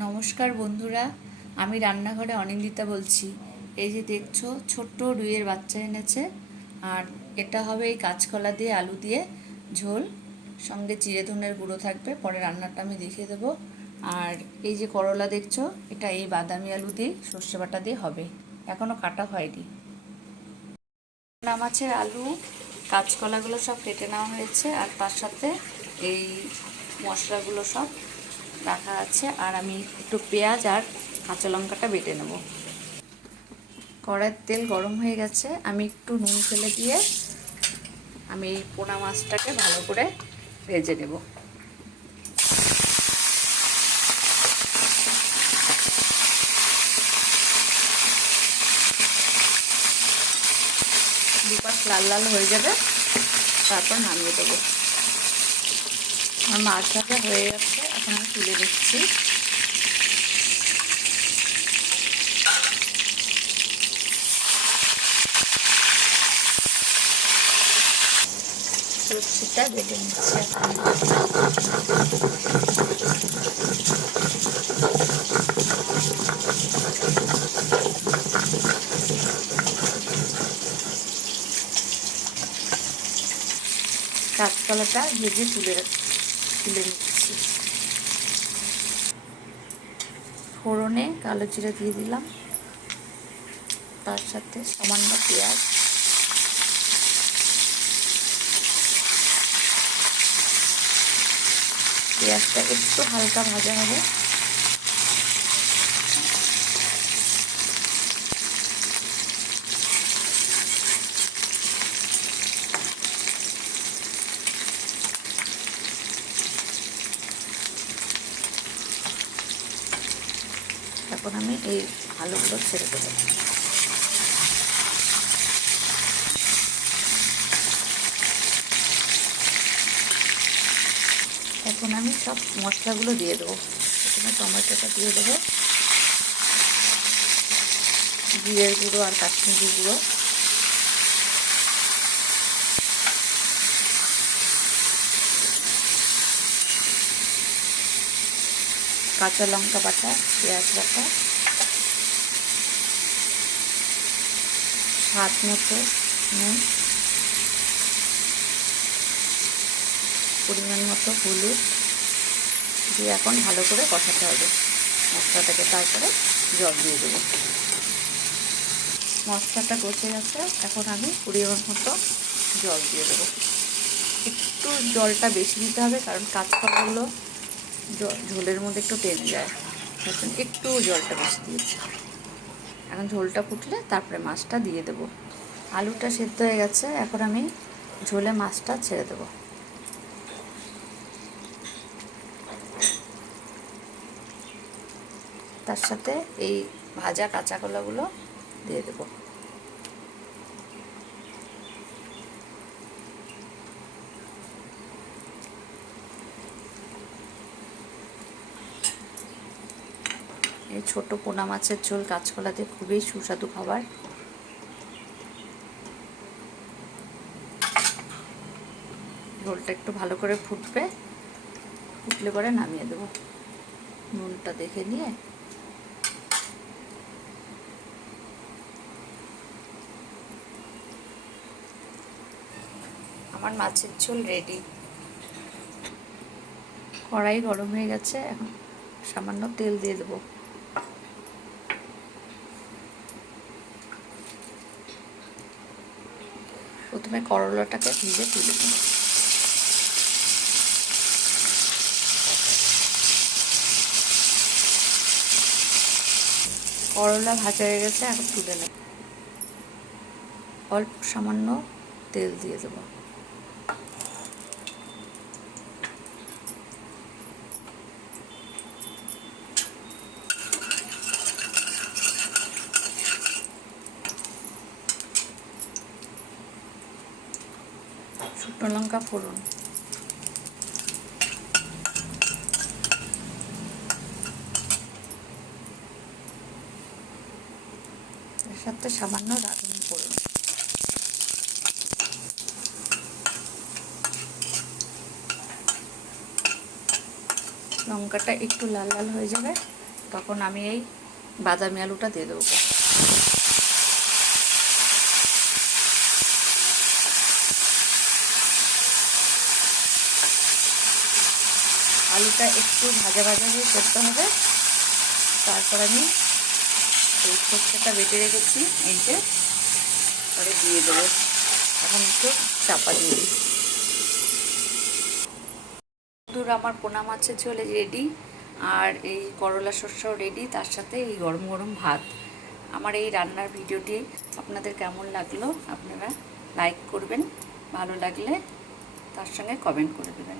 নমস্কার বন্ধুরা, আমি রান্নাঘরে অনিন্দিতা বলছি। এই যে দেখছো, ছোট্ট রুইয়ের বাচ্চা এনেছে। আর এটা হবে এই কাঁচকলা দিয়ে আলু দিয়ে ঝোল, সঙ্গে জিরে ধনের গুঁড়ো থাকবে। পরে রান্নাটা আমি দেখিয়ে দেবো। আর এই যে করলা দেখছো, এটা এই বাদামি আলু দিয়ে সর্ষে বাটা দিয়ে হবে, এখনও কাটা হয়নি। পোনা মাছের আলু, কাঁচকলাগুলো সব কেটে নেওয়া হয়েছে, আর তার সাথে এই মশলাগুলো সব রাখা আছে। আর আমি একটু পেঁয়াজ আর কাঁচা লঙ্কাটা বেটে নেব। কড়াইয়ের তেল গরম হয়ে গেছে, আমি একটু নুন ফেলে দিয়ে আমি এই পোনা মাছটাকে ভালো করে ভেজে নেব। দুপাশ লাল লাল হয়ে যাবে, তারপর নামিয়ে দেবো। আমার মাছ ভাজা হয়ে যাচ্ছে, এখন আমি তুলে দিচ্ছি। সরষেটা বেটে নিচ্ছি এখন। কাঁচকলাটা ভেজে তুলে নিচ্ছি। ফোড়নে কালো জিরা দিয়ে দিলাম, তার সাথে সামান্য পেঁয়াজ, পেঁয়াজটা একটু হালকা ভাজা হবে। এখন আমি এই আলুগুলো ছেড়ে দেবো। এখন আমি সব মশলাগুলো দিয়ে দেবো। প্রথমে টমেটোটা দিয়ে দেবো, জিরের গুঁড়ো আর কাশ্মীরি গুঁড়ো, কাঁচা লঙ্কা বাটা, পেঁয়াজ বাটা, স্বাদ মতো নুন, পরিমাণ মতো হলুদ দিয়ে এখন ভালো করে কষাতে হবে মশলাটাকে। তারপরে জল দিয়ে দেবো। মশলাটা কষে গেছে, এখন আমি পরিমাণ মতো জল দিয়ে দেবো। একটু জলটা বেশি দিতে হবে, কারণ কাঁচকলাগুলো ঝোলের মধ্যে একটু টেনে যায়, এখন একটু জলটা বেশি দিয়েছি। এখন ঝোলটা ফুটলে তারপরে মাছটা দিয়ে দেবো। আলুটা সেদ্ধ হয়ে গেছে, এখন আমি ঝোলে মাছটা ছেড়ে দেবো। তার সাথে এই ভাজা কাঁচা কলাগুলো দিয়ে দেবো। এই ছোট পোনা মাছের ঝোল কাঁচকলা দিয়ে খুবই সুস্বাদু খাবার। ঝোলটা একটু ভালো করে ফুটবে, ফুটলে পরে নামিয়ে দেবো। নুনটা দেখে নিয়ে আমার মাছের ঝোল রেডি। কড়াই গরম হয়ে গেছে, এখন সামান্য তেল দিয়ে দেবো। প্রথমে করলাটাকে ভেজে তুলে নেব। করলা ভাজা হয়ে গেছে, এখন তুলে নেব। অল্প সামান্য তেল দিয়ে দেবো। শুকনো লঙ্কা ফোড়ন, এর সাথে সামান্য রাঁধুনি ফোড়ন, লঙ্কাটা একটু লাল লাল হয়ে যাবে, তখন আমি এই বাদামি আলুটা দিয়ে দেবো। আলুটা একটু ভাজা ভাজা হয়ে করতে হবে। তারপর আমি এই সর্ষেটা বেটে রেখেছি এইটা পরে দিয়ে দেবো। এখন একটু চাপা দিয়ে দিই। বন্ধুরা, আমার পোনা মাছের ঝোল রেডি, আর এই করলা শস্যও রেডি, তার সাথে এই গরম গরম ভাত। আমার এই রান্নার ভিডিওটি আপনাদের কেমন লাগলো আপনারা লাইক করবেন, ভালো লাগলে তার সঙ্গে কমেন্ট করে দেবেন।